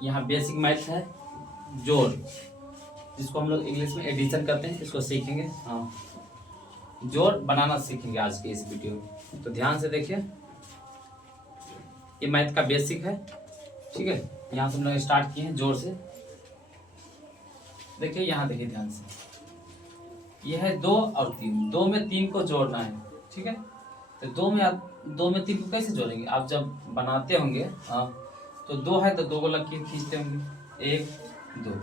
यहाँ basic math है, जोड़, जिसको हम लोग इंग्लिश में एडिशन करते हैं, इसको सीखेंगे। हाँ, जोड़ बनाना सीखेंगे आज के इस वीडियो में। तो ध्यान से देखिए, ये मैथ का बेसिक है, ठीक है। यहाँ से हम लोग स्टार्ट किए हैं जोड़ से। देखिए यहाँ देखिए ध्यान से, ये है 2 और 3, 2 में 3 को जोड़ना है, ठीक है। तो 2 में 3 को कैसे जोड़ेंगे? आप जब बनाते होंगे तो 2 है तो 2 को लकीर खींचते होंगे, 1 2,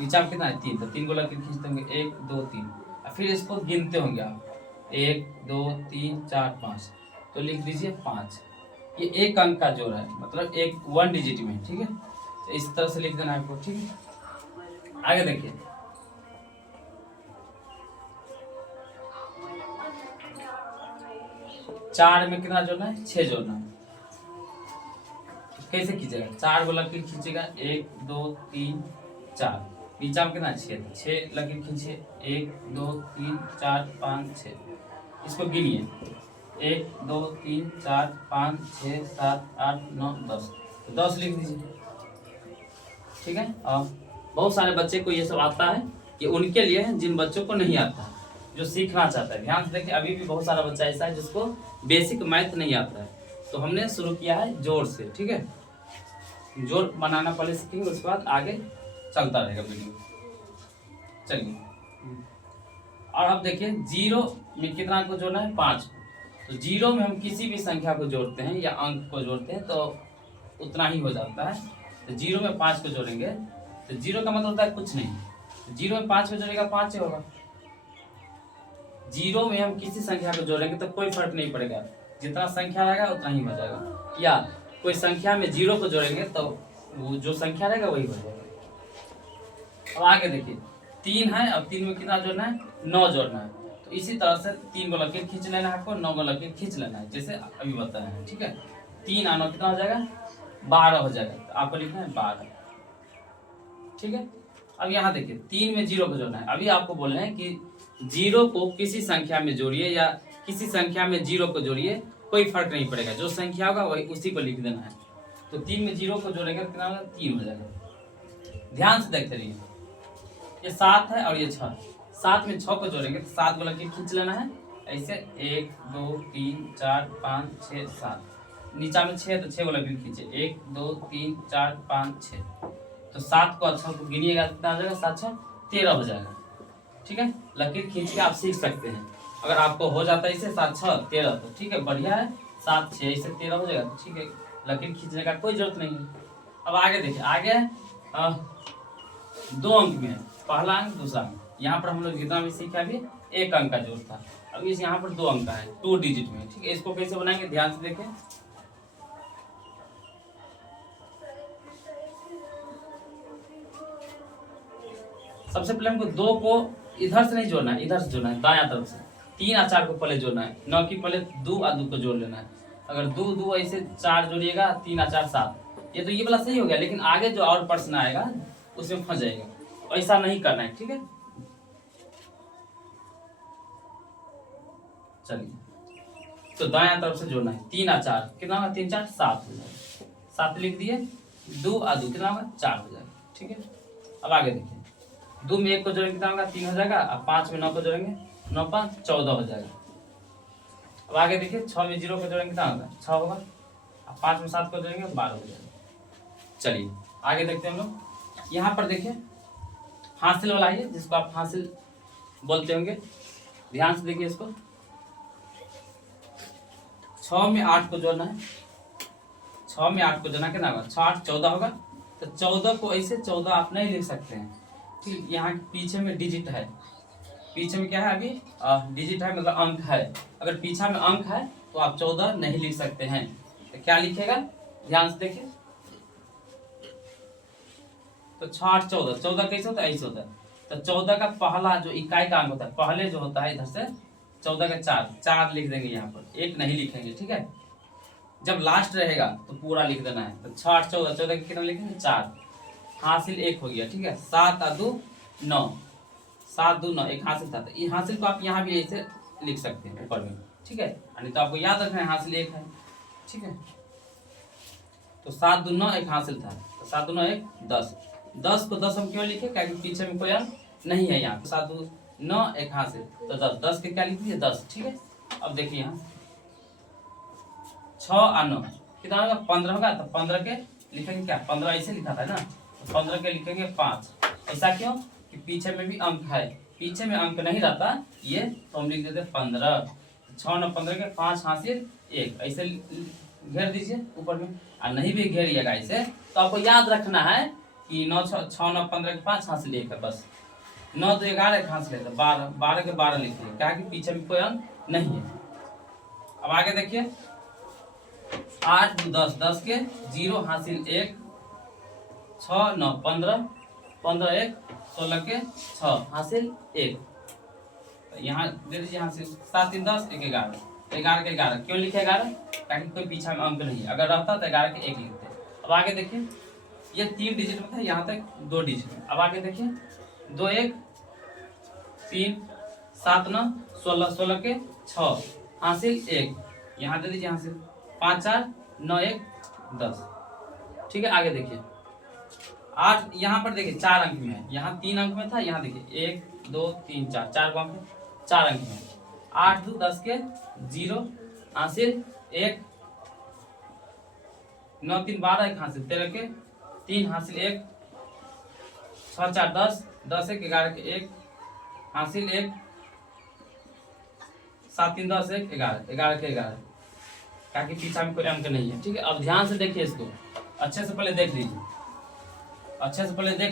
नीचे आप कितना है 3, तो 3 को लकीर खींचते होंगे, 1 2 3, और फिर इसको गिनते होंगे आप, 1 2 3 4 5, तो लिख दीजिए 5। ये एक अंक का जोड़ है, मतलब एक 1 डिजिट में, ठीक है। तो इस तरह से लिख देना है आपको, ठीक है। आगे देखिए, चार में कितना जोड़ना है? 6 जोड़ना है। तो कैसे खींचेगा? 4 को लकीर खींचेगा, 1 2 3 4, नीचे में कितना है 6 लकीर खींचिए, 1 2 3 4 5 6, इसको गिनिए, 1 2 3 4 5 6 7 8 9 10, तो 10 लिख दीजिए, ठीक है। अब बहुत सारे बच्चे को ये सब आता है, ये उनके लिए है जिन बच्चों को नहीं आता है, जो सीखना चाहता है। ध्यान से देखिए, अभी भी बहुत सारा बच्चा ऐसा है जिसको बेसिक मैथ नहीं आता है, तो हमने शुरू किया है जोड़ से, ठीक है। जोड़ बनाना पहले सीखेंगे, उसके बाद आगे चलता रहेगा वीडियो। चलिए, और अब देखिए, 0 में कितना को जोड़ना है? 5। तो 0 में हम किसी भी संख्या को जोड़ते हैं या अंक को जोड़ते हैं तो उतना ही हो जाता है। तो 0 में 5 को जोड़ेंगे तो 0 का मतलब होता है कुछ नहीं, तो 0 में 5 को जोड़ेगा 5 होगा। 0 में हम किसी संख्या को जोड़ेंगे तो कोई फर्क नहीं पड़ेगा, जितना संख्या रहेगा उतना ही हो जाएगा। या कोई संख्या में 0 को जोड़ेंगे तो वो जो संख्या रहेगा वही हो जाएगा। अब आगे देखिए, 3 है, अब 3 में कितना जोड़ना है? 9 जोड़ना है। तो इसी तरह से 3 को लकीर खींच लेना है आपको, 9 को लकीर खींच लेना है, जैसे अभी बताया है, ठीक है। 3 और 9 कितना हो जाएगा? 12 हो जाएगा। तो आपको लिखना है 12, ठीक है। अब यहाँ देखिए, 3 में 0 को जोड़ना है। अभी आपको बोल रहे हैं कि 0 को किसी संख्या में जोड़िए या किसी संख्या में 0 को जोड़िए, कोई फर्क नहीं पड़ेगा, जो संख्या होगा वही उसी को लिख देना है। तो 3 में 0 को जोड़ेंगे कितना होगा? 3 हो जाएगा। ध्यान से देखते रहिए, ये 7 है और ये 6, 7 में 6 को जोड़ेंगे तो 7 को लकीर खींच लेना है, ऐसे 1 2 3 4 5 6 7, नीचा में 6 तो 6 को लकीर खींचे, 1 2 3 4 5 6, तो 7 को अच्छा को गिनिएगा कितना हो जाएगा? 7 6 13 हो जाएगा, ठीक है। लकीर खींच के आप सीख सकते हैं, अगर आपको हो जाता है इसे 7 6 13 तो ठीक है, बढ़िया है। 7 6 इसे 13 हो जाएगा, तो ठीक है, लकीर खींचने का कोई जरूरत नहीं है। अब आगे देखिए, आगे 2 अंक में है, पहला अंक दूसरा अंक। यहाँ पर हम लोग जितना भी सीखा अभी 1 अंक का जोड़ था, अब इस यहाँ पर 2 अंक का है, 2 डिजिट में, ठीक है। इसको कैसे बनाएंगे? ध्यान से देखें, सबसे पहले हमको 2 को इधर से नहीं जोड़ना है, इधर से जोड़ना है, दायां तरफ से। 3 और 4 को पहले जोड़ना है, न कि पहले 2 और 2 को जोड़ लेना है। अगर 2 2 ऐसे 4 जोड़िएगा, 3 और 4 7, ये तो ये वाला सही हो गया, लेकिन आगे जो और प्रश्न आएगा उसमें फंस जाएगा, ऐसा नहीं करना है, ठीक है। चलिए, तो दायां तरफ से जोड़ना है, 3 और 4 कितना होगा? 3 4 7 हो जाएगा, 7 लिख दिए, 2 और 2 कितना होगा? 4 हो जाएगा, ठीक है। अब आगे देखिए, 2 में 1 को जोड़ेंगे कितना होगा? 3 हो जाएगा, अब 5 में 9 को जोड़ेंगे, 9 5 14 हो जाएगा। अब आगे देखिए, 6 में 0 को जोड़ेंगे कितना होगा? 6 होगा, अब 5 में 7 को जोड़ेंगे 12 हो जाएगा। चलिए आगे देखते हैं हम लोग। यहाँ पर देखिए, हासिल वाला है, जिसको आप हासिल बोलते होंगे, ध्यान से देखिए इसको। 6 में 8 को जोड़ना है, 6 में 8 को जोड़ना कितना होगा? 6 8 14 होगा, तो 14 को ऐसे 14 आप नहीं लिख सकते हैं, ठीक। यहाँ पीछे में डिजिट है, पीछे में क्या है? अभी डिजिट है, मतलब अंक है। अगर पीछे में अंक है तो आप 14 नहीं लिख सकते हैं, तो क्या लिखेगा? ध्यान से देखिए, तो 6 8 14, 14 कैसे होता है? ऐसे होता है। तो 14 का पहला जो इकाई का अंक होता है, पहले जो होता है इधर से 14 का 4 लिख देंगे, यहाँ पर 1 नहीं लिखेंगे, ठीक है। जब लास्ट रहेगा तो पूरा लिख देना है। तो 6 8 14, 14 के कितना लिखेंगे? 4, हासिल 1 हो गया, ठीक है। 7 और 2 9, 7 2 9, एक हासिल था। तो ये हासिल को आप यहाँ भी ऐसे लिख सकते हैं ऊपर में, ठीक है। नहीं तो आपको याद रखना है हासिल 1 है, ठीक है। तो 7 2 9 एक हासिल था, तो 7 दूना 1 10। 10 को 10 हम क्यों लिखे, क्योंकि पीछे में कोई अंक नहीं है यहाँ। 7 2 9 1 हासिल, तो 10। 10 के क्या लिख दीजिए 10, ठीक है। अब देखिए यहाँ 6 और 9 कितना होगा 15 होगा, तो 15 के लिखेंगे क्या, 15 ऐसे लिखा था ना, तो 15 के लिखेंगे 5। ऐसा क्यों कि पीछे में भी अंक है, पीछे में अंक नहीं रहता ये, तो हम लिख देते 15। 6 9 15 के 5 हासिल 1, ऐसे घेर दीजिए ऊपर में। और नहीं भी घेरिएगा ऐसे, तो आपको याद रखना है कि 9 6 9 15 के 5 हासिल 1 है बस। 9 2 11 हासिल है, 12 12 के 12 लिखिए, क्या कि पीछे में कोई अंक नहीं है। अब आगे देखिए 8 2 10, 10 के 0 हासिल 1, 6 9 15, 15 1 16 के 6 हासिल 1। यहाँ दे दीजिए, यहाँ से 7 3 10 1 11, 11 के 11 क्यों लिखे 11, ताकि कोई पीछा में अंक नहीं है, अगर रहता तो 11 के 1 लिखते। अब आगे देखिए ये 3 डिजिट में था, यहाँ तक 2 डिजिट में। अब आगे देखिए 2 1 3 7 9 16, 16 के 6 हासिल 1, यहाँ दे दीजिए, यहाँ से 5 4 9 1 10, ठीक है। आगे देखिए 8, यहाँ पर देखिए 4 अंक में है, यहाँ 3 अंक में था, यहाँ देखिए 1 2 3 4, 4 अंक में, 4 अंक में। 8 2 10 के 0 हासिल 1, 9 3 12 1 हासिल 13 के 3 हासिल 1, 6 4 10, 10 1 11 के 1 हासिल 1, 7 3 10 1 11, 11 के 11, ताकि पीछा में कोई अंक नहीं है, ठीक है। अब ध्यान से देखिए इसको, अच्छे से पहले देख लीजिए, अच्छे से पहले देख